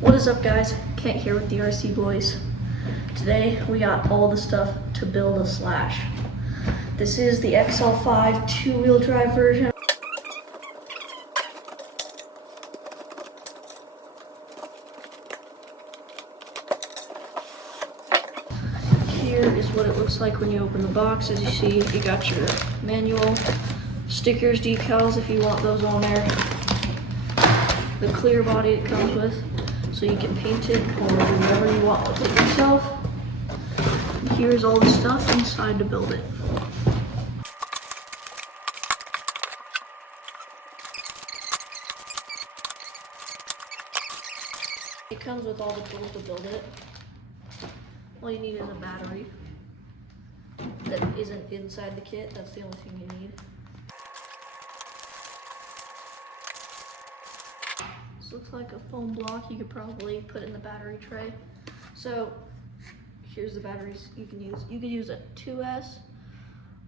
What is up, guys? Kent here with the RC Boys. Today we got all the stuff to build a Slash. This is the XL5 two-wheel drive version. Here is what it looks like when you open the box. As you see, you got your manual, stickers, decals if you want those on there, the clear body it comes with, so you can paint it or do whatever you want with it yourself. And here's all the stuff inside to build it. It comes with all the tools to build it. All you need is a battery that isn't inside the kit. That's the only thing you need. This looks like a foam block you could probably put in the battery tray. So here's the batteries you can use. You could use a 2S,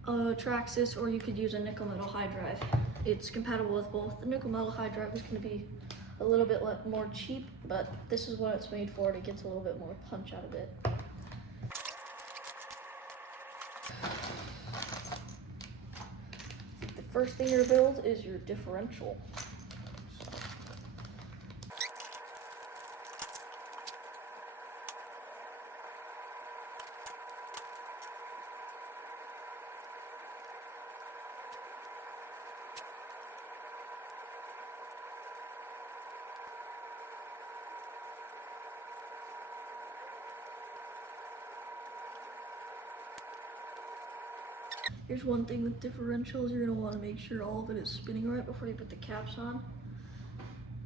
Traxxas, or you could use a nickel metal high drive. It's compatible with both. The nickel metal high drive is going to be a little bit more cheap, but this is what it's made for. It gets a little bit more punch out of it. The first thing to build is your differential. Here's one thing with differentials: you're going to want to make sure all of it is spinning right before you put the caps on.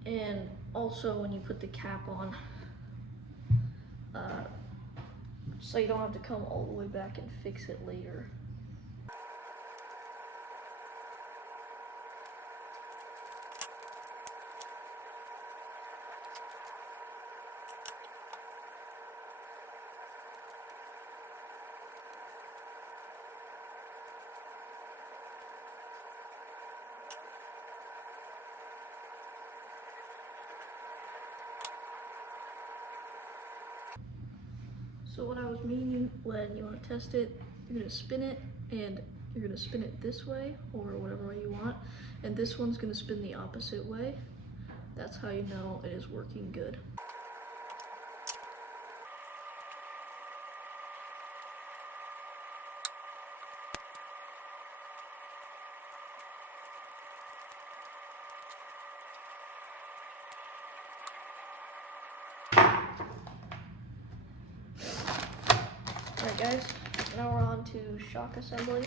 And also when you put the cap on, so you don't have to come all the way back and fix it later. So what I was meaning, when you want to test it, you're going to spin it, and you're going to spin it this way or whatever way you want, and this one's going to spin the opposite way. That's how you know it is working good. Alright guys, now we're on to shock assembly.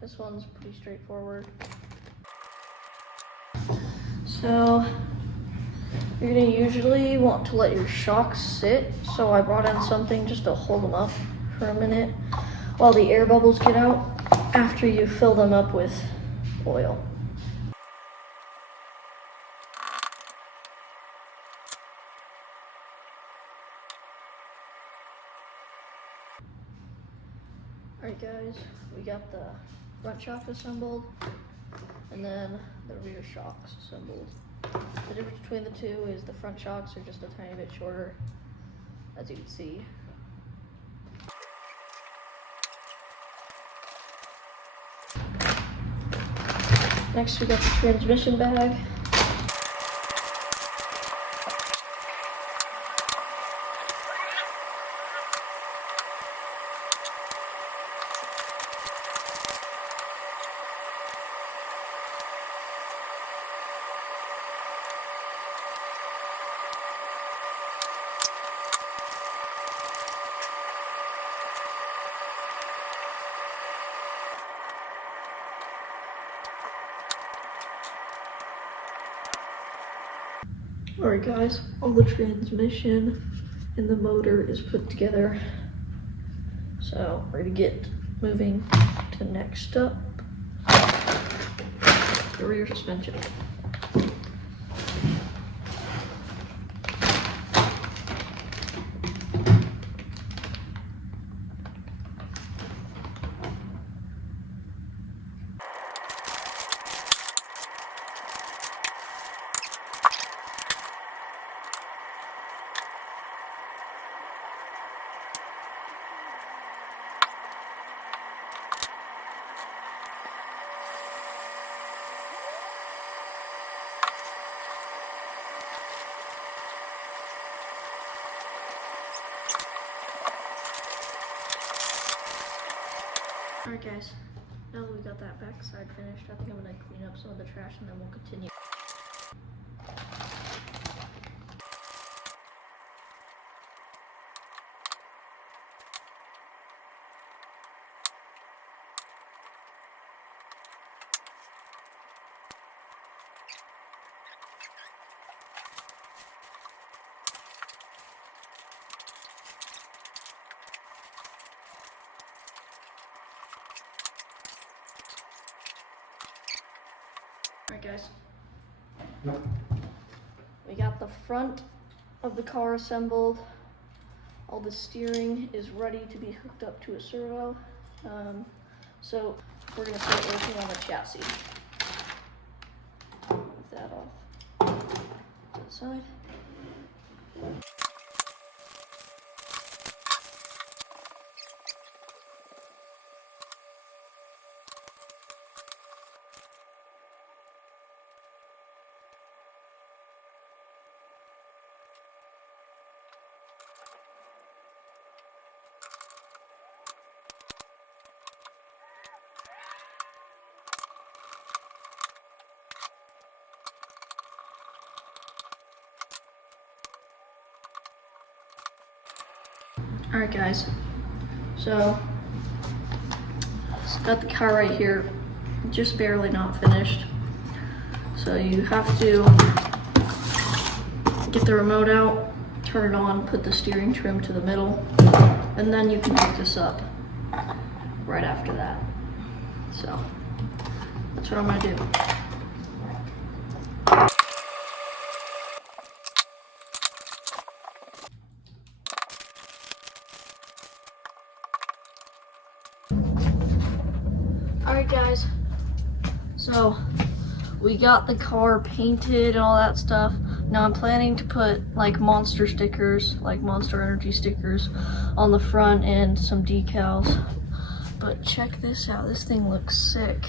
This one's pretty straightforward. So you're going to usually want to let your shocks sit, so I brought in something just to hold them up for a minute while the air bubbles get out after you fill them up with oil. Alright guys, we got the front shock assembled and then the rear shocks assembled. The difference between the two is the front shocks are just a tiny bit shorter, as you can see. Next we got the transmission bag. Alright guys, all the transmission and the motor is put together. So we're gonna get moving to next up, the rear suspension. Alright guys, now that we got that backside finished, I think I'm gonna clean up some of the trash and then we'll continue. Alright guys, we got the front of the car assembled. All the steering is ready to be hooked up to a servo. So we're gonna start working on the chassis. Move that off to the side. Alright guys, so got the car right here, just barely not finished. So you have to get the remote out, turn it on, put the steering trim to the middle, and then you can hook this up right after that. So that's what I'm gonna do. Alright guys, so we got the car painted and all that stuff. Now I'm planning to put like Monster stickers, like Monster Energy stickers on the front and some decals. But check this out, this thing looks sick.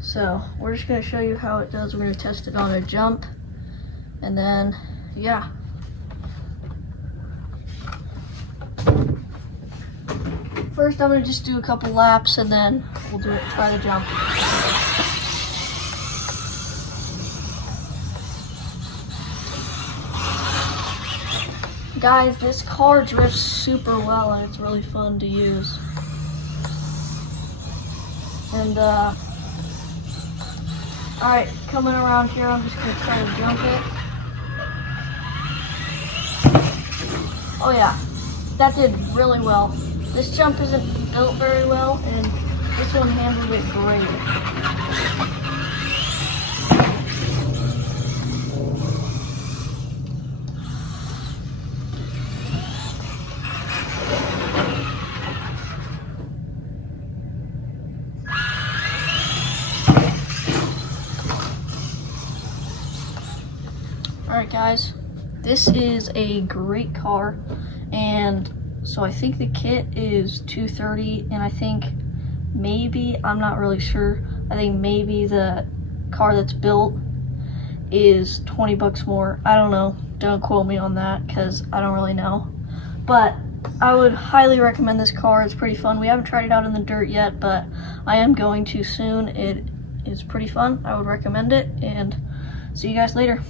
So we're just gonna show you how it does. We're gonna test it on a jump and then, yeah. First, I'm gonna just do a couple laps and then we'll try the jump. Guys, this car drifts super well and it's really fun to use. And alright, coming around here, I'm just gonna try to jump it. Oh yeah, that did really well. This jump isn't built very well, and this one handled it great. Alright guys, this is a great car, and so I think the kit is $230, and I think maybe, I'm not really sure, I think maybe the car that's built is 20 bucks more. I don't know, don't quote me on that because I don't really know. But I would highly recommend this car, it's pretty fun. We haven't tried it out in the dirt yet, but I am going to soon. It is pretty fun, I would recommend it, and see you guys later.